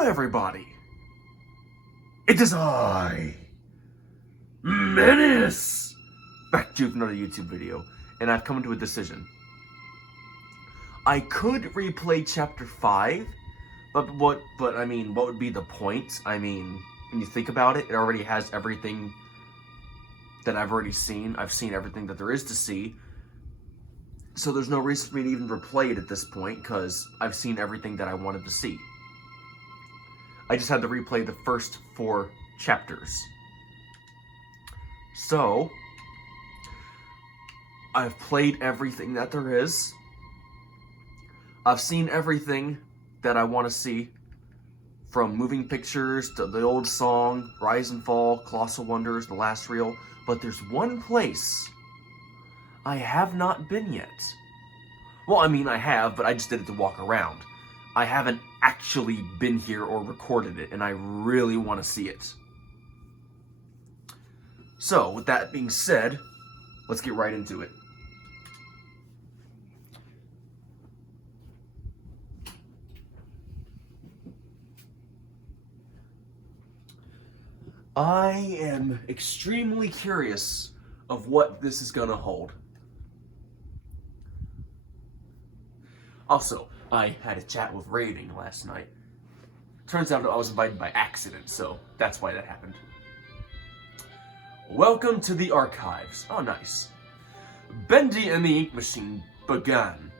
Hello, everybody! It is I, Menace! Back to another YouTube video, and I've come to a decision. I could replay Chapter 5, but what would be the point? I mean, when you think about it, it already has everything that I've already seen. I've seen everything that there is to see. So there's no reason for me to even replay it at this point, because I've seen everything that I wanted to see. I just had to replay the first 4 chapters. So, I've played everything that there is. I've seen everything that I want to see, from moving pictures to the old song, Rise and Fall, Colossal Wonders, The Last Reel. But there's one place I have not been yet. Well, I mean, I have, but I just did it to walk around. I haven't actually been here or recorded it, and I really want to see it. So, with that being said, let's get right into it. I am extremely curious of what this is gonna hold. Also, I had a chat with Raving last night. Turns out I was invited by accident, so that's why that happened. Welcome to the archives. Oh, nice. Bendy and the Ink Machine began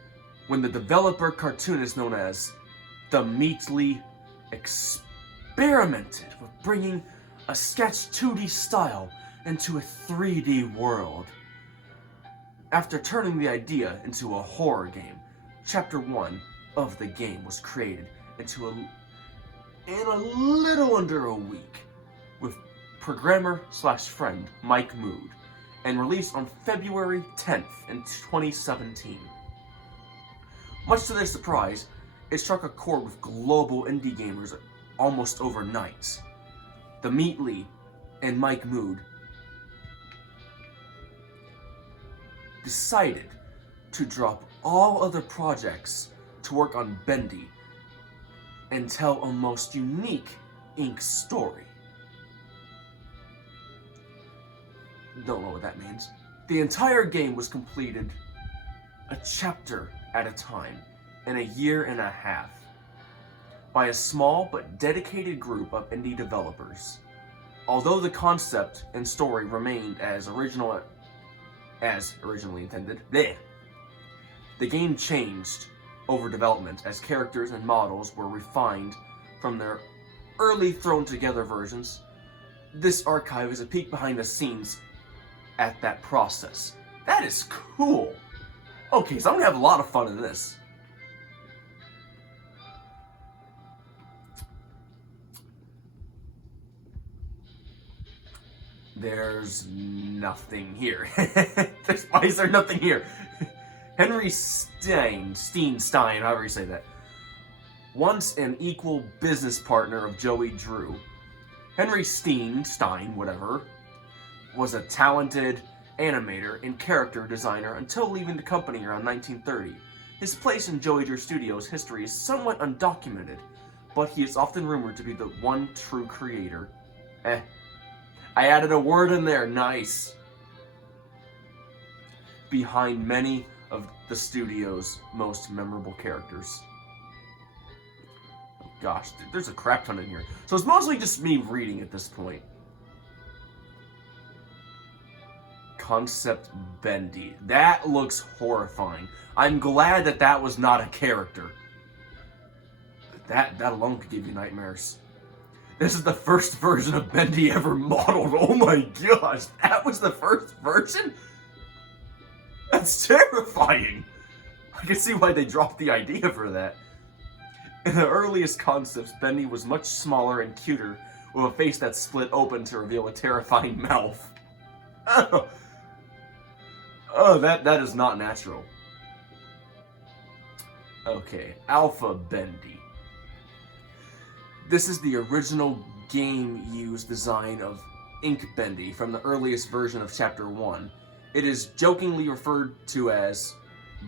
when the developer cartoonist known as the Meatly experimented with bringing a sketch 2D style into a 3D world. After turning the idea into a horror game, Chapter 1 of the game was created in a little under a week with programmer/friend Mike Mood, and released on February 10th in 2017. Much to their surprise, it struck a chord with global indie gamers almost overnight. The Meatly and Mike Mood decided to drop all other projects to work on Bendy and tell a most unique ink story. Don't know what that means. The entire game was completed a chapter at a time in a year and a half by a small but dedicated group of indie developers. Although the concept and story remained as originally intended, the game changed over development as characters and models were refined from their early thrown together versions. This archive is a peek behind the scenes at that process. That is cool. Okay, so I'm gonna have a lot of fun in this. There's nothing here. Why is there nothing here? Henry Steinstein, however you say that, once an equal business partner of Joey Drew. Henry Stein, whatever, was a talented animator and character designer until leaving the company around 1930. His place in Joey Drew Studios' history is somewhat undocumented, but he is often rumored to be the one true creator. I added a word in there, nice. Behind many of the studio's most memorable characters. Oh gosh, there's a crap ton in here. So it's mostly just me reading at this point. Concept Bendy. That looks horrifying. I'm glad that that was not a character. That alone could give you nightmares. This is the first version of Bendy ever modeled. Oh my gosh, that was the first version? That's terrifying! I can see why they dropped the idea for that. In the earliest concepts, Bendy was much smaller and cuter, with a face that split open to reveal a terrifying mouth. Oh, that is not natural. Okay, Alpha Bendy. This is the original game-used design of Ink Bendy from the earliest version of Chapter 1. It is jokingly referred to as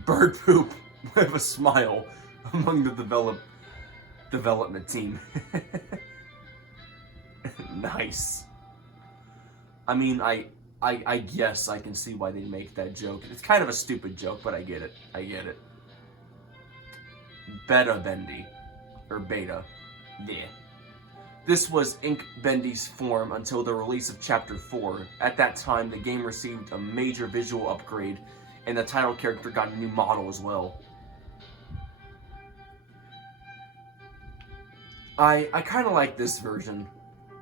bird poop with a smile among the development team. Nice. I mean, I guess I can see why they make that joke. It's kind of a stupid joke, but I get it. I get it. Bendy. Or Beta. Yeah. This was Ink Bendy's form until the release of Chapter 4. At that time, the game received a major visual upgrade, and the title character got a new model as well. I kind of like this version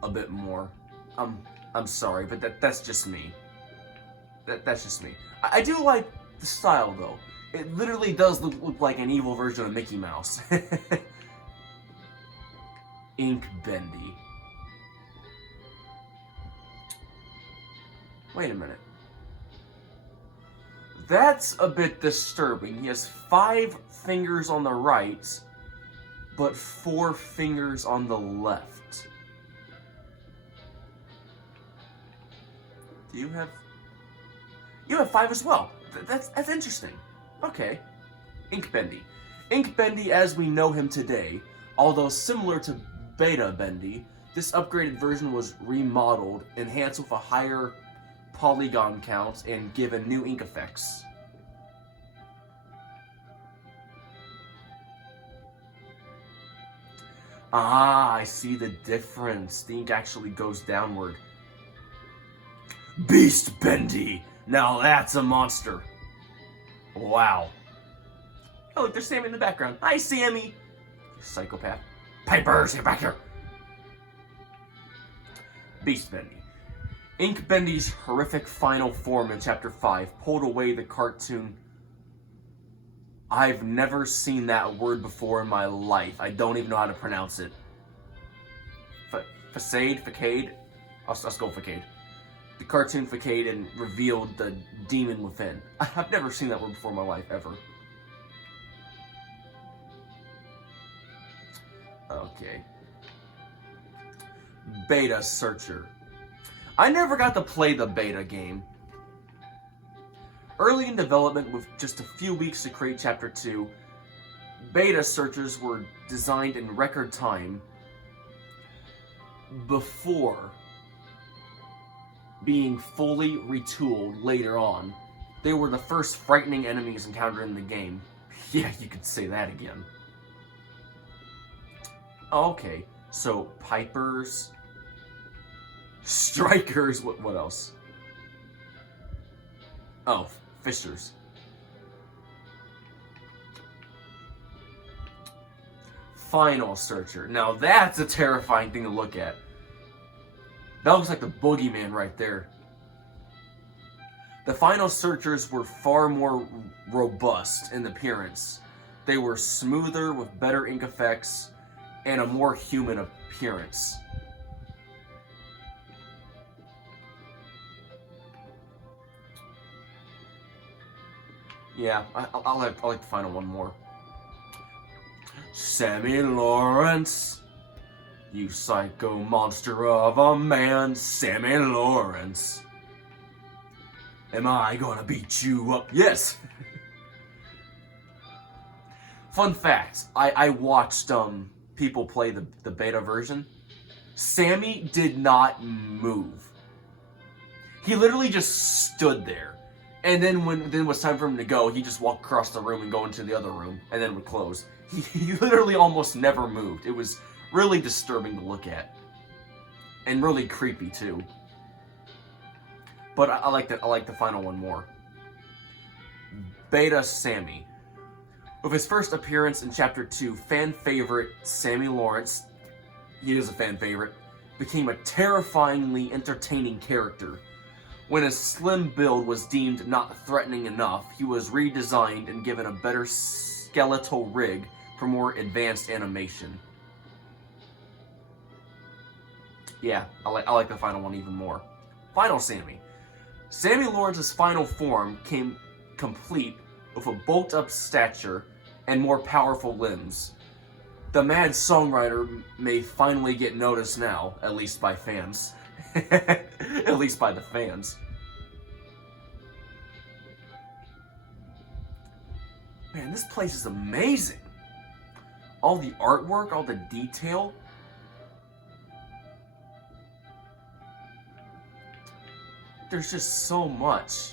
a bit more. I'm sorry, but that's just me. That's just me. I do like the style, though. It literally does look like an evil version of Mickey Mouse. Ink Bendy. Wait a minute. That's a bit disturbing. He has 5 fingers on the right, but 4 fingers on the left. Do you have... You have 5 as well. That's interesting. Okay. Ink Bendy. Ink Bendy as we know him today, although similar to Beta Bendy, this upgraded version was remodeled, enhanced with a higher polygon count, and given new ink effects. Ah, I see the difference. The ink actually goes downward. Beast Bendy! Now that's a monster. Wow. Oh, look, there's Sammy in the background. Hi, Sammy! You psychopath. Pipers, get back here! Beast Bendy. Ink Bendy's horrific final form in Chapter 5 pulled away the cartoon. I've never seen that word before in my life. I don't even know how to pronounce it. Facade? Let's go Facade. The cartoon Facade and revealed the demon within. I've never seen that word before in my life, ever. Okay. Beta Searcher. I never got to play the beta game. Early in development, with just a few weeks to create Chapter 2, beta searchers were designed in record time before being fully retooled later on. They were the first frightening enemies encountered in the game. Yeah, you could say that again. Okay, so Pipers, Strikers, what else? Oh, Fishers. Final Searcher. Now that's a terrifying thing to look at. That looks like the boogeyman right there. The Final Searchers were far more robust in appearance. They were smoother with better ink effects and a more human appearance. Yeah, I like the final one more. Sammy Lawrence, you psycho monster of a man, Sammy Lawrence. Am I gonna beat you up? Yes! Fun fact, I watched people play the beta version. Sammy did not move. He literally just stood there. And then when it was time for him to go, he just walked across the room and go into the other room, and then would close. He literally almost never moved. It was really disturbing to look at. And really creepy, too. But I like the final one more. Beta Sammy. With his first appearance in Chapter 2, fan favorite Sammy Lawrence, he is a fan favorite, became a terrifyingly entertaining character. When his slim build was deemed not threatening enough, he was redesigned and given a better skeletal rig for more advanced animation. Yeah, I like the final one even more. Final Sammy. Sammy Lawrence's final form came complete with a bulked-up stature and more powerful limbs. The mad songwriter may finally get noticed now, at least by fans. At least by the fans. Man, this place is amazing. all the artwork, all the detail. There's just so much.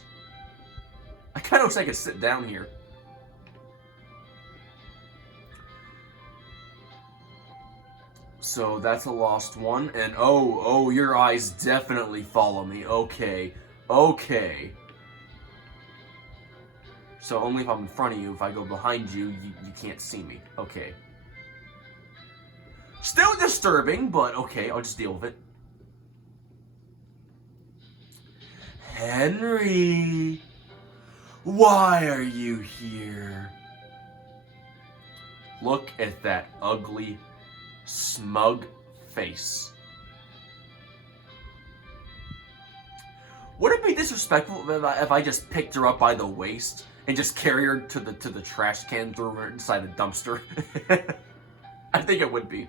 I kind of wish I could sit down here. So that's a lost one, and oh, your eyes definitely follow me. Okay. So only if I'm in front of you. If I go behind you, you can't see me. Okay. Still disturbing, but okay, I'll just deal with it. Henry, why are you here? Look at that ugly, smug face. Would it be disrespectful if I just picked her up by the waist and just carry her to the trash can, threw her inside a dumpster? I think it would be.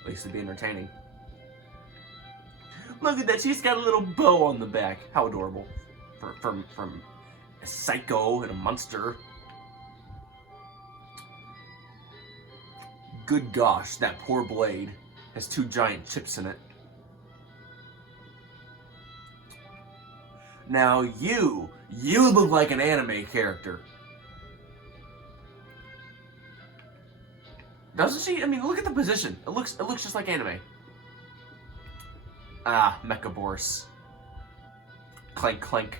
At least it'd be entertaining. Look at that, she's got a little bow on the back. How adorable. From a psycho and a monster. Good gosh, that poor blade has 2 giant chips in it. Now you look like an anime character. Doesn't she? I mean, look at the position. It looks just like anime. Ah, Mecha Boris. Clank, clank.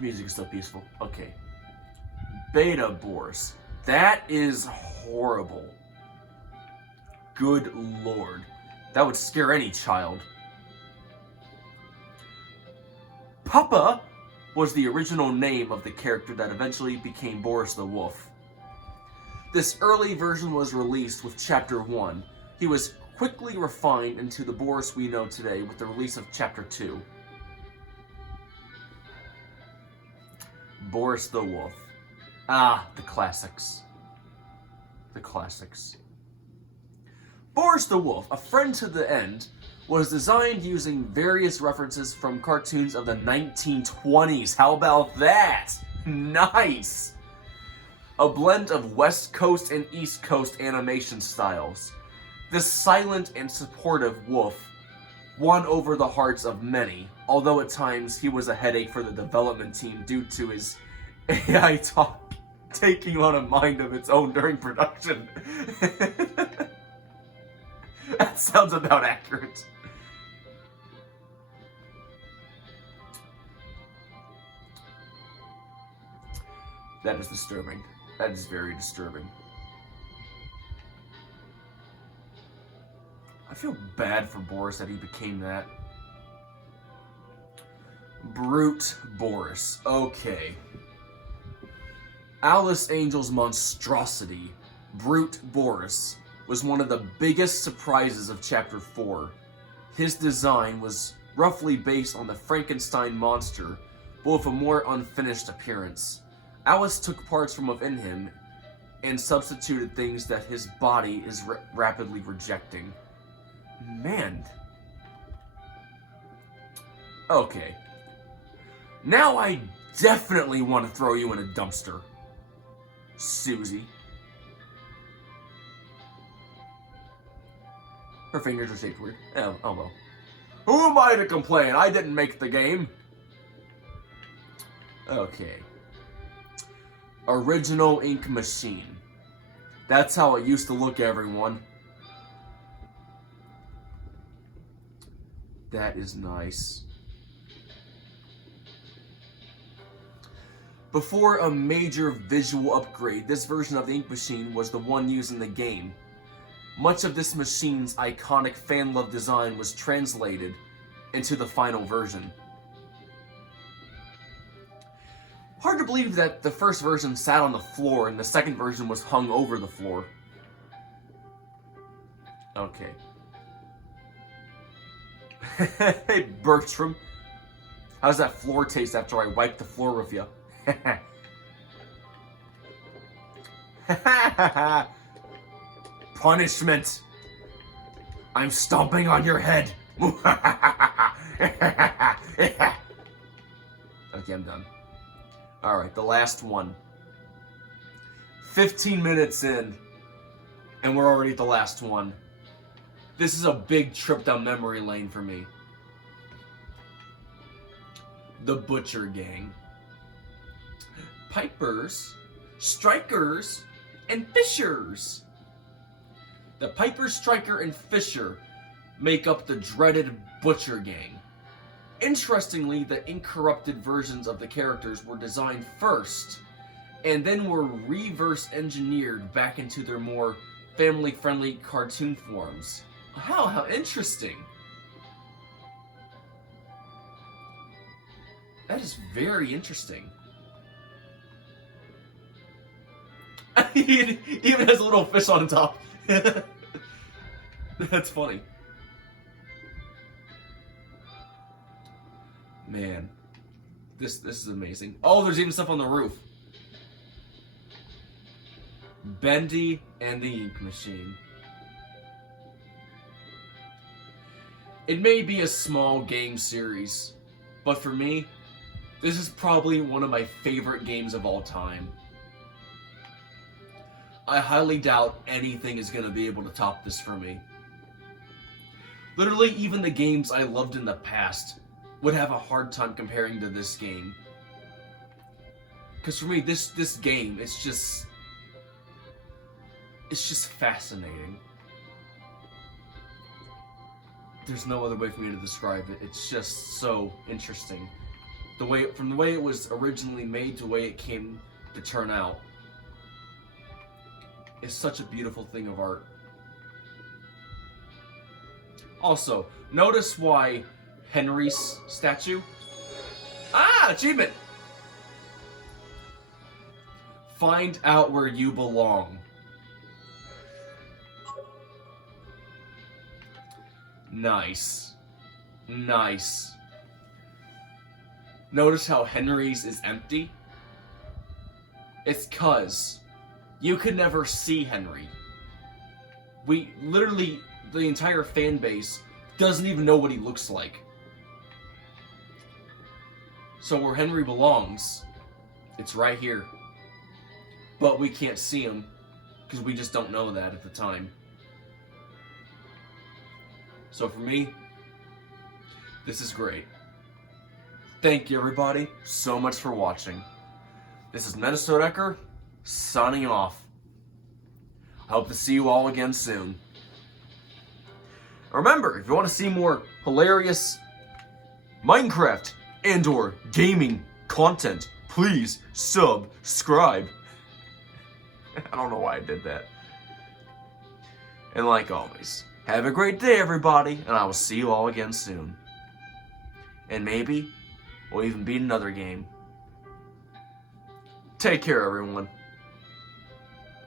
Music is so peaceful. Okay. Beta Boris. That is horrible. Good lord. That would scare any child. Papa was the original name of the character that eventually became Boris the Wolf. This early version was released with Chapter 1. He was quickly refined into the Boris we know today with the release of Chapter 2. Boris the Wolf. Ah, the classics. The classics. Boris the Wolf, a friend to the end, was designed using various references from cartoons of the 1920s. How about that? Nice! A blend of West Coast and East Coast animation styles. This silent and supportive wolf won over the hearts of many, although at times he was a headache for the development team due to his AI talk taking on a mind of its own during production. That sounds about accurate. That is disturbing. That is very disturbing. I feel bad for Boris that he became that. Brute Boris. Okay. Alice Angel's monstrosity, Brute Boris, was one of the biggest surprises of Chapter 4. His design was roughly based on the Frankenstein monster, but with a more unfinished appearance. Alice took parts from within him and substituted things that his body is rapidly rejecting. Man. Okay. Now I definitely want to throw you in a dumpster, Susie. Her fingers are shaped weird. Oh well. Who am I to complain? I didn't make the game. Okay. Original ink machine. That's how it used to look, everyone. That is nice. Before a major visual upgrade, this version of the ink machine was the one used in the game. Much of this machine's iconic fan-loved design was translated into the final version. Hard to believe that the first version sat on the floor and the second version was hung over the floor. Okay. Hey, Bertram. How's that floor taste after I wipe the floor with you? Punishment. I'm stomping on your head. Okay, I'm done. Alright, the last one. 15 minutes in, and we're already at the last one. This is a big trip down memory lane for me. The Butcher Gang. Pipers, Strikers, and Fishers. The Piper, Striker, and Fisher make up the dreaded Butcher Gang. Interestingly, the incorrupted versions of the characters were designed first, and then were reverse engineered back into their more family-friendly cartoon forms. How interesting. That is very interesting. He even has a little fish on top. That's funny. Man, this is amazing. Oh, there's even stuff on the roof. Bendy and the Ink Machine. It may be a small game series, but for me, this is probably one of my favorite games of all time. I highly doubt anything is going to be able to top this for me. Literally, even the games I loved in the past would have a hard time comparing to this game. Because for me, this game, it's just fascinating. There's no other way for me to describe it. It's just so interesting. From the way it was originally made to the way it came to turn out. It's such a beautiful thing of art. Also, notice why Henry's statue... Ah! Achievement! Find out where you belong. Nice. Nice. Notice how Henry's is empty? It's 'cause you could never see Henry. We literally, the entire fan base doesn't even know what he looks like. So where Henry belongs, it's right here. But we can't see him because we just don't know that at the time. So for me, this is great. Thank you everybody so much for watching. This is Minnesotaker signing off. I hope to see you all again soon. Remember, if you want to see more hilarious Minecraft and or gaming content, please subscribe. I don't know why I did that. And like always, have a great day everybody, and I will see you all again soon. And maybe we'll even beat another game. Take care everyone.